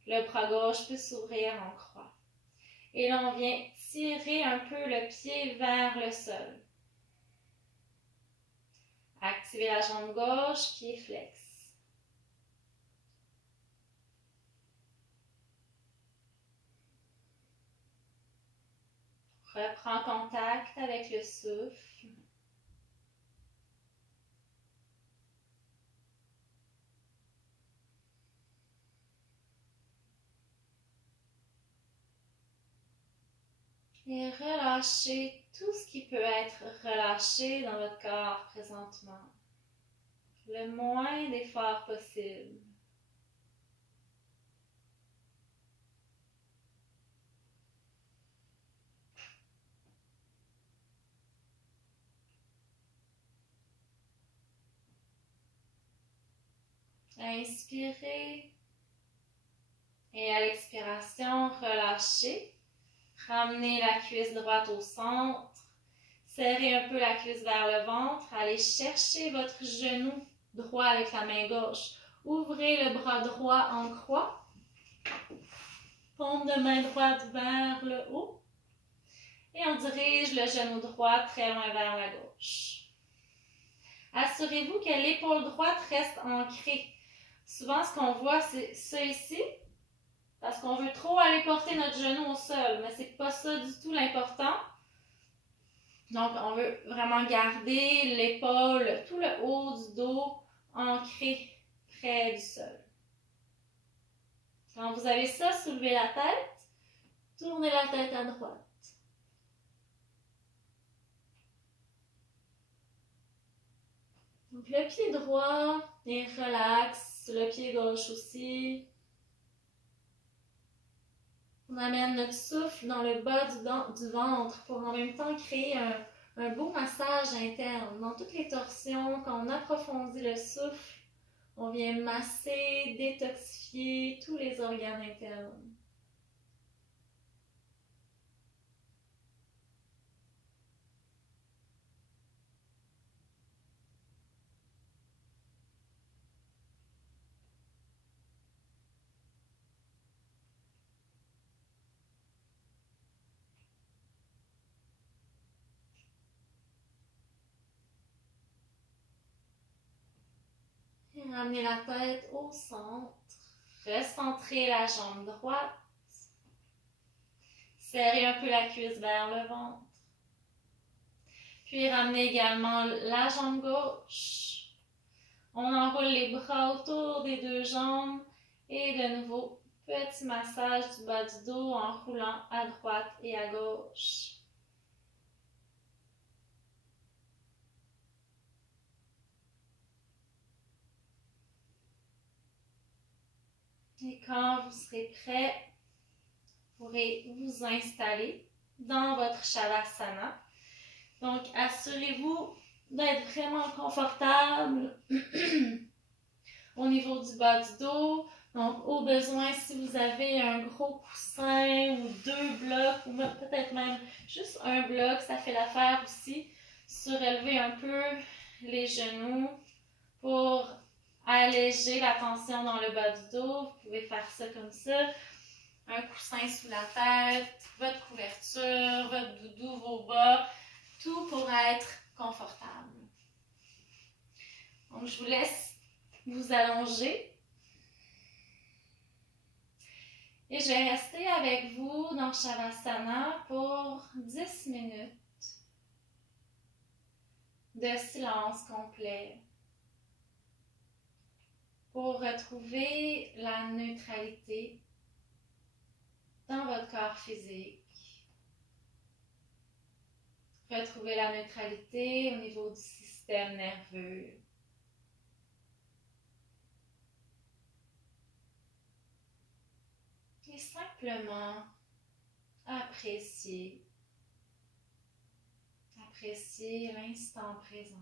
Le bras gauche peut s'ouvrir en croix. Et là, on vient tirer un peu le pied vers le sol. Activez la jambe gauche, pied flex. Reprends contact avec le souffle. Et relâchez tout ce qui peut être relâché dans votre corps présentement. le moins d'effort possible. Inspirez et à l'expiration, relâchez. Ramenez la cuisse droite au centre. Serrez un peu la cuisse vers le ventre. Allez chercher votre genou droit avec la main gauche. Ouvrez le bras droit en croix. Paume de main droite vers le haut. Et on dirige le genou droit très loin vers la gauche. Assurez-vous que l'épaule droite reste ancrée. Souvent, ce qu'on voit, c'est ça ici. Parce qu'on veut trop aller porter notre genou au sol, mais c'est pas ça du tout l'important. Donc, on veut vraiment garder l'épaule, tout le haut du dos ancré près du sol. Quand vous avez ça, soulevez la tête, tournez la tête à droite. Donc, le pied droit est relax, le pied gauche aussi. On amène notre souffle dans le bas du ventre pour en même temps créer un beau massage interne. Dans toutes les torsions, quand on approfondit le souffle, on vient masser, détoxifier tous les organes internes. Et ramenez la tête au centre. Recentrez la jambe droite. Serrez un peu la cuisse vers le ventre. Puis ramenez également la jambe gauche. On enroule les bras autour des deux jambes. Et de nouveau, petit massage du bas du dos en roulant à droite et à gauche. Et quand vous serez prêt, vous pourrez vous installer dans votre Shavasana. Donc, assurez-vous d'être vraiment confortable au niveau du bas du dos. Donc, au besoin, si vous avez un gros coussin ou 2 blocs, ou peut-être même juste un bloc, ça fait l'affaire aussi. Surélever un peu les genoux pour alléger la tension dans le bas du dos. Vous pouvez faire ça comme ça. Un coussin sous la tête, votre couverture, votre doudou, vos bas, tout pour être confortable. Donc, je vous laisse vous allonger. Et je vais rester avec vous dans Shavasana pour 10 minutes de silence complet pour retrouver la neutralité dans votre corps physique. Retrouver la neutralité au niveau du système nerveux. Et simplement apprécier l'instant présent.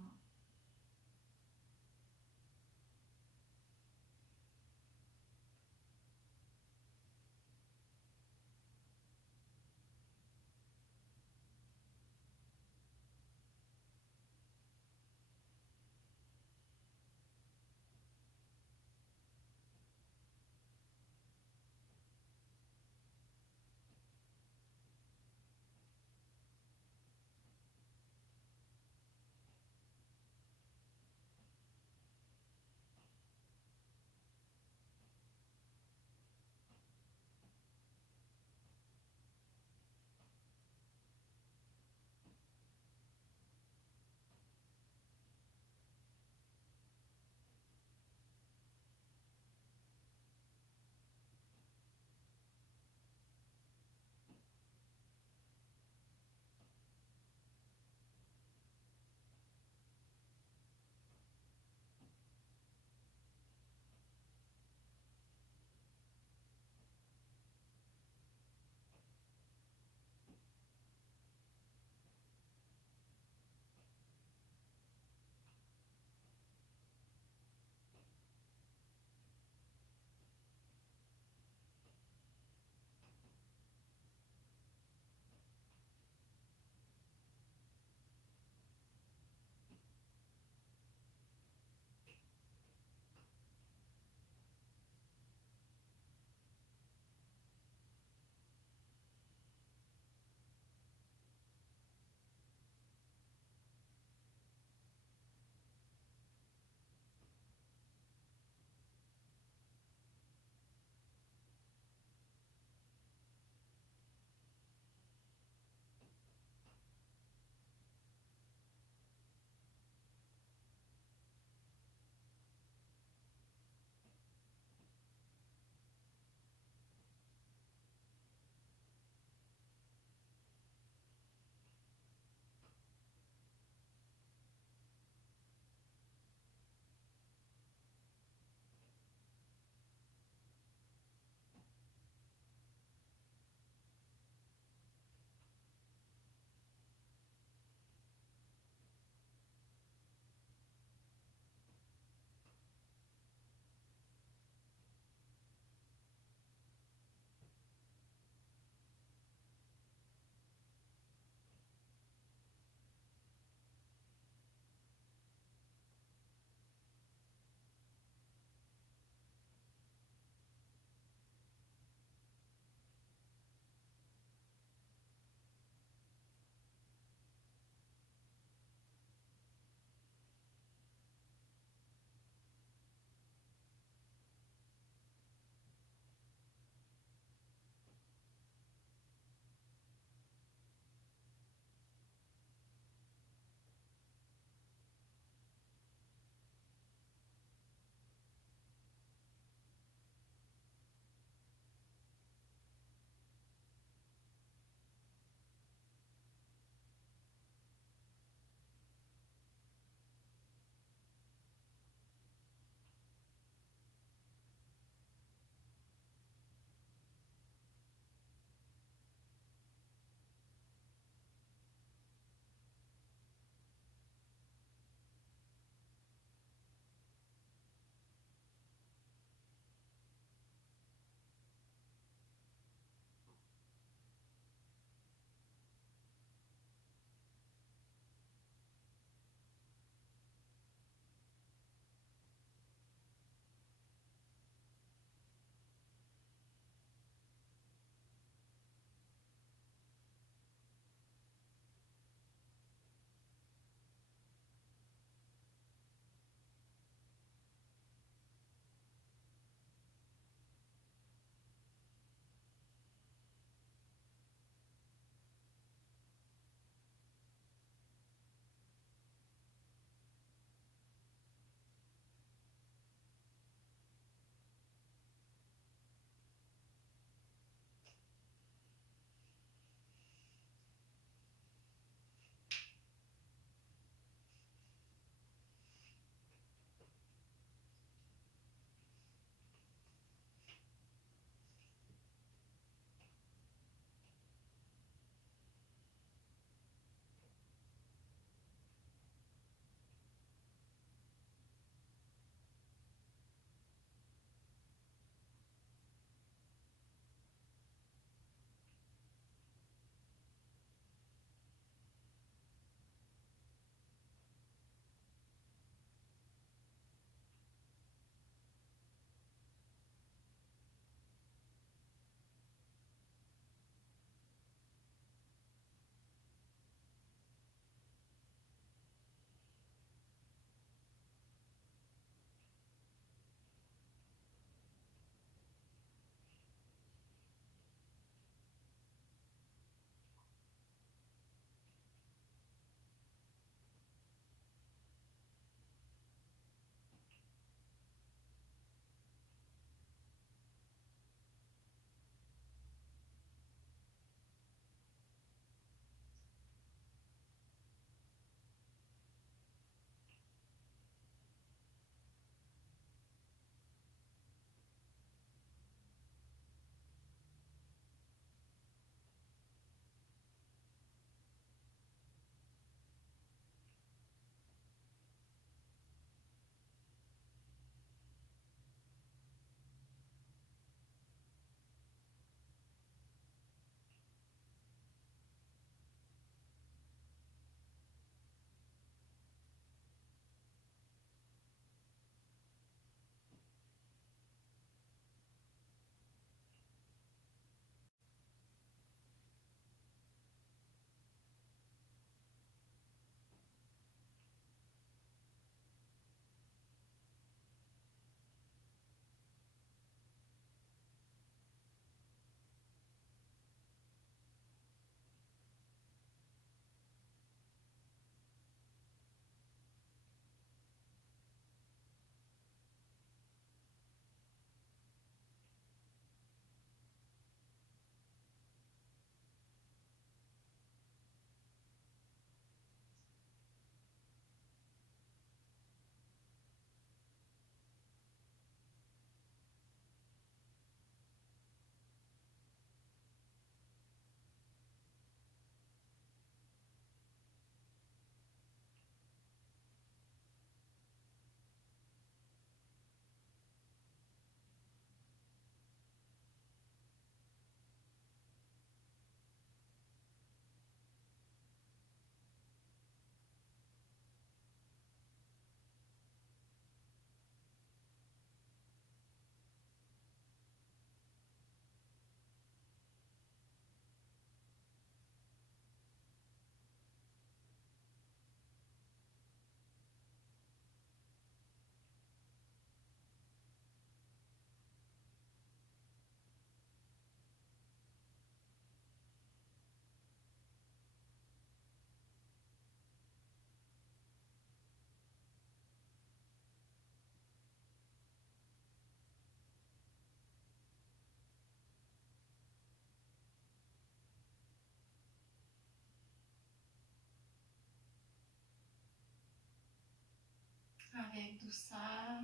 douceur,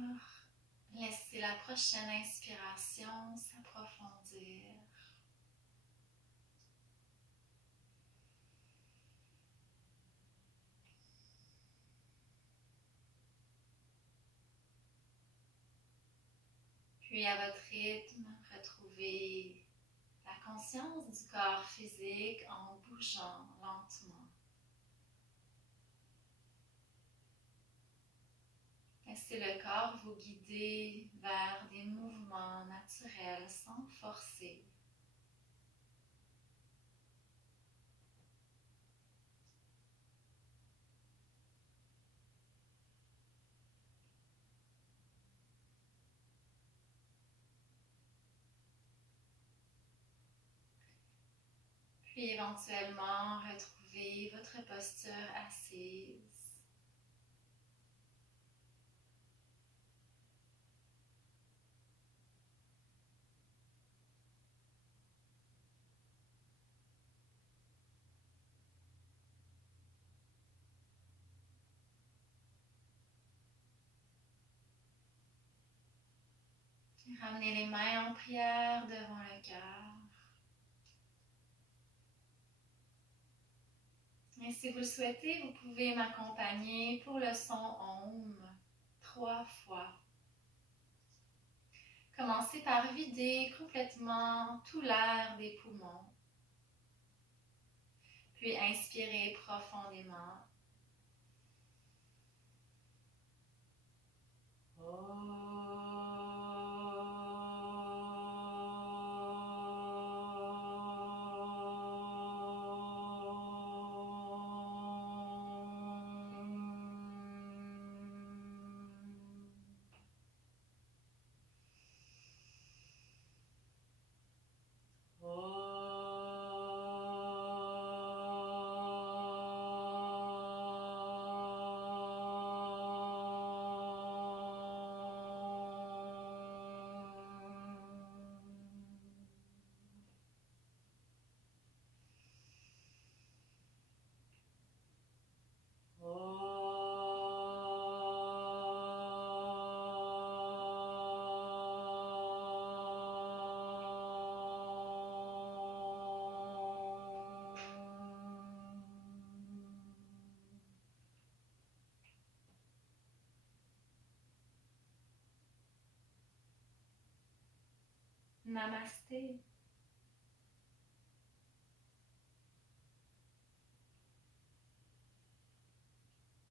laissez la prochaine inspiration s'approfondir. Puis à votre rythme, retrouvez la conscience du corps physique en bougeant lentement. Laissez le corps vous guider vers des mouvements naturels sans forcer. Puis éventuellement, retrouvez votre posture assise. Ramenez les mains en prière devant le cœur. Et si vous le souhaitez, vous pouvez m'accompagner pour le son Om 3 fois. Commencez par vider complètement tout l'air des poumons. Puis inspirez profondément. Namasté.